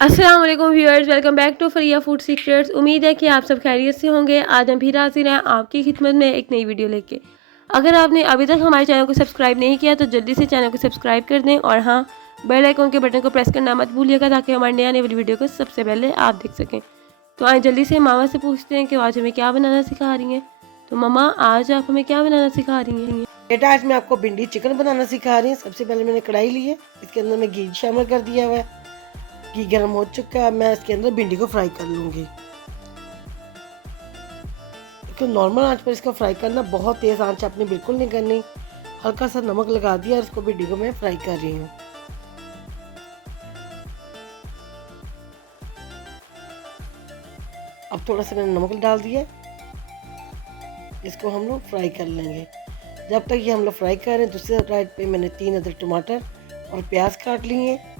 अस्सलाम वालेकुम viewers, welcome back to Fariya food secrets. उम्मीद है कि आप सब खैरियत से होंगे। आज हम फिर हाजिर हैं आपकी खिदमत में एक नई वीडियो लेके। अगर आपने अभी तक हमारे चैनल को सब्सक्राइब नहीं किया तो जल्दी से चैनल को सब्सक्राइब कर दें और हाँ, बेल आइकन के बटन को प्रेस करना मत भूलिएगा ताकि हमारे नए आने वाली वीडियो को सबसे पहले आप देख सकें। तो आए जल्दी से मामा से पूछते हैं कि आज हमें क्या बनाना सिखा रही हैं। तो मामा, आज आप हमें क्या बनाना सिखा रही हैं? बेटा, आज मैं आपको भिंडी चिकन बनाना सिखा रही हूँ। सबसे पहले मैंने कढ़ाई ली है, इसके अंदर मैं घी शामिल कर दिया हुआ है। घी गर्म हो चुका है, मैं इसके अंदर भिंडी को फ्राई कर लूँगी। क्योंकि नॉर्मल आंच पर इसको फ्राई करना, बहुत तेज़ आंच आपने बिल्कुल नहीं करनी। हल्का सा नमक लगा दिया और इसको भिंडी को मैं फ्राई कर रही हूँ। अब थोड़ा सा मैंने नमक डाल दिया, इसको हम लोग फ्राई कर लेंगे। जब तक ये हम लोग फ्राई कर रहे हैं, दूसरी साइड पे मैंने 3 अदरक टमाटर और प्याज काट लिए हैं।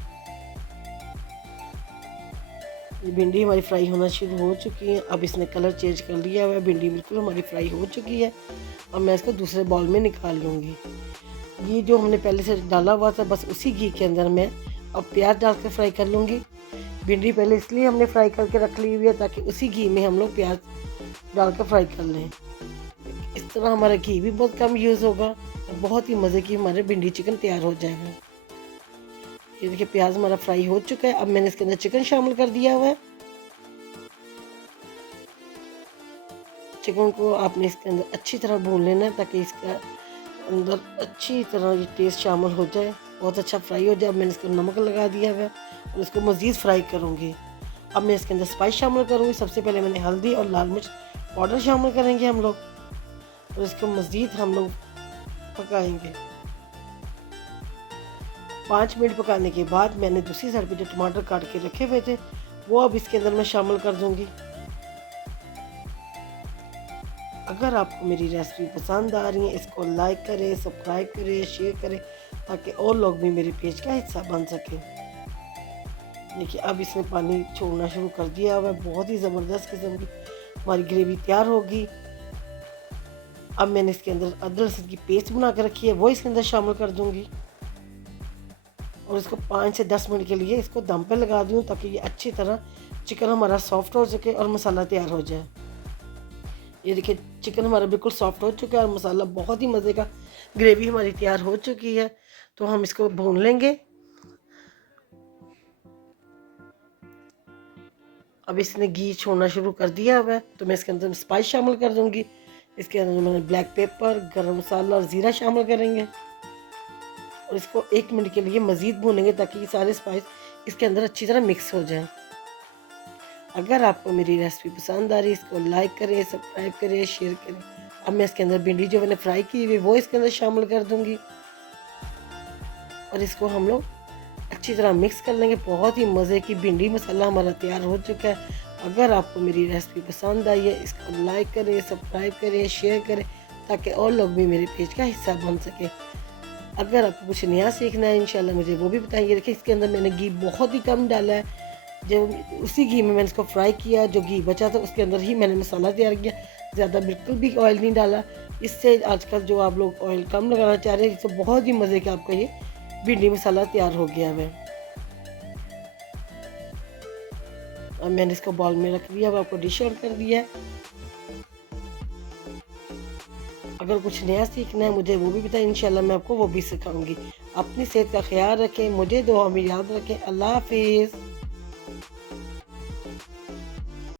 ये भिंडी हमारी फ्राई होना शुरू हो चुकी है। अब इसने कलर चेंज कर लिया हुआ है, भिंडी बिल्कुल हमारी फ्राई हो चुकी है। अब मैं इसको दूसरे बाउल में निकाल लूँगी। ये जो हमने पहले से डाला हुआ था, बस उसी घी के अंदर मैं अब प्याज डाल कर फ्राई कर लूँगी। भिंडी पहले इसलिए हमने फ्राई करके रख ली हुई है ताकि उसी घी में हम लोग प्याज डाल कर फ्राई कर लें। इस तरह हमारा घी भी बहुत कम यूज़ होगा और बहुत ही मज़े की हमारे भिंडी चिकन तैयार हो जाएगा। ये देखिए, प्याज हमारा फ्राई हो चुका है। अब मैंने इसके अंदर चिकन शामिल कर दिया हुआ है। चिकन को आपने इसके अंदर अच्छी तरह भून लेना है ताकि इसका अंदर अच्छी तरह ये टेस्ट शामिल हो जाए, बहुत अच्छा फ्राई हो जाए। अब मैंने इसको नमक लगा दिया हुआ है और इसको मज़ीद फ्राई करूँगी। अब मैं इसके अंदर स्पाइस शामिल करूँगी। सबसे पहले मैंने हल्दी और लाल मिर्च पाउडर शामिल करेंगे हम लोग और इसको मज़ीद हम लोग पकाएंगे। 5 मिनट पकाने के बाद मैंने दूसरी साइड पे जो टमाटर काट के रखे हुए थे वो अब इसके अंदर मैं शामिल कर दूंगी। अगर आपको मेरी रेसिपी पसंद आ रही है, इसको लाइक करें, सब्सक्राइब करें, शेयर करें ताकि और लोग भी मेरे पेज का हिस्सा बन सकें। देखिए, अब इसने पानी छोड़ना शुरू कर दिया हुआ है। बहुत ही ज़बरदस्त किस्म की हमारी ग्रेवी तैयार होगी। अब मैंने इसके अंदर अदरक लहसुन की पेस्ट बना कर रखी है, वो इसके अंदर शामिल कर दूंगी और इसको 5 से 10 मिनट के लिए इसको दम पे लगा दूँ ताकि ये अच्छी तरह चिकन हमारा सॉफ्ट हो सके और मसाला तैयार हो जाए। ये देखिए, चिकन हमारा बिल्कुल सॉफ्ट हो चुका है और मसाला बहुत ही मज़े का, ग्रेवी हमारी तैयार हो चुकी है। तो हम इसको भून लेंगे। अब इसने घी छोड़ना शुरू कर दिया हुआ है तो मैं इसके अंदर स्पाइस शामिल कर दूँगी। इसके अंदर मैंने ब्लैक पेपर, गरम मसाला और ज़ीरा शामिल करेंगे और इसको 1 मिनट के लिए मज़ीद भूनेंगे ताकि ये सारे स्पाइस इसके अंदर अच्छी तरह मिक्स हो जाएं। अगर आपको मेरी रेसिपी पसंद आ रही है, इसको लाइक करें, सब्सक्राइब करें, शेयर करें। अब मैं इसके अंदर भिंडी जो मैंने फ्राई की हुई वो इसके अंदर शामिल कर दूंगी और इसको हम लोग अच्छी तरह मिक्स कर लेंगे। बहुत ही मज़े की भिंडी मसाला हमारा तैयार हो चुका है। अगर आपको मेरी रेसिपी पसंद आई है, इसको लाइक करें, सब्सक्राइब करें, शेयर करें ताकि और लोग भी मेरे पेज का हिस्सा बन सके। अगर आपको कुछ नया सीखना है इंशाल्लाह मुझे वो भी बताइए। देखिए, इसके अंदर मैंने घी बहुत ही कम डाला है। जब उसी घी में मैंने इसको फ्राई किया, जो घी बचा था उसके अंदर ही मैंने मसाला तैयार किया। ज़्यादा बिल्कुल भी ऑयल नहीं डाला। इससे आजकल जो आप लोग ऑयल कम लगाना चाह रहे हैं, इससे बहुत ही मज़े का आपका ये भिंडी मसाला तैयार हो गया है। अब मैंने इसको बाउल में रख दिया, अब आपको डिश आउट कर दिया है। अगर कुछ नया सीखना है मुझे वो भी बताएं, इंशाल्लाह मैं आपको वो भी सिखाऊंगी। अपनी सेहत का ख्याल रखें, मुझे दुआ में याद रखें। अल्लाह हाफिज़।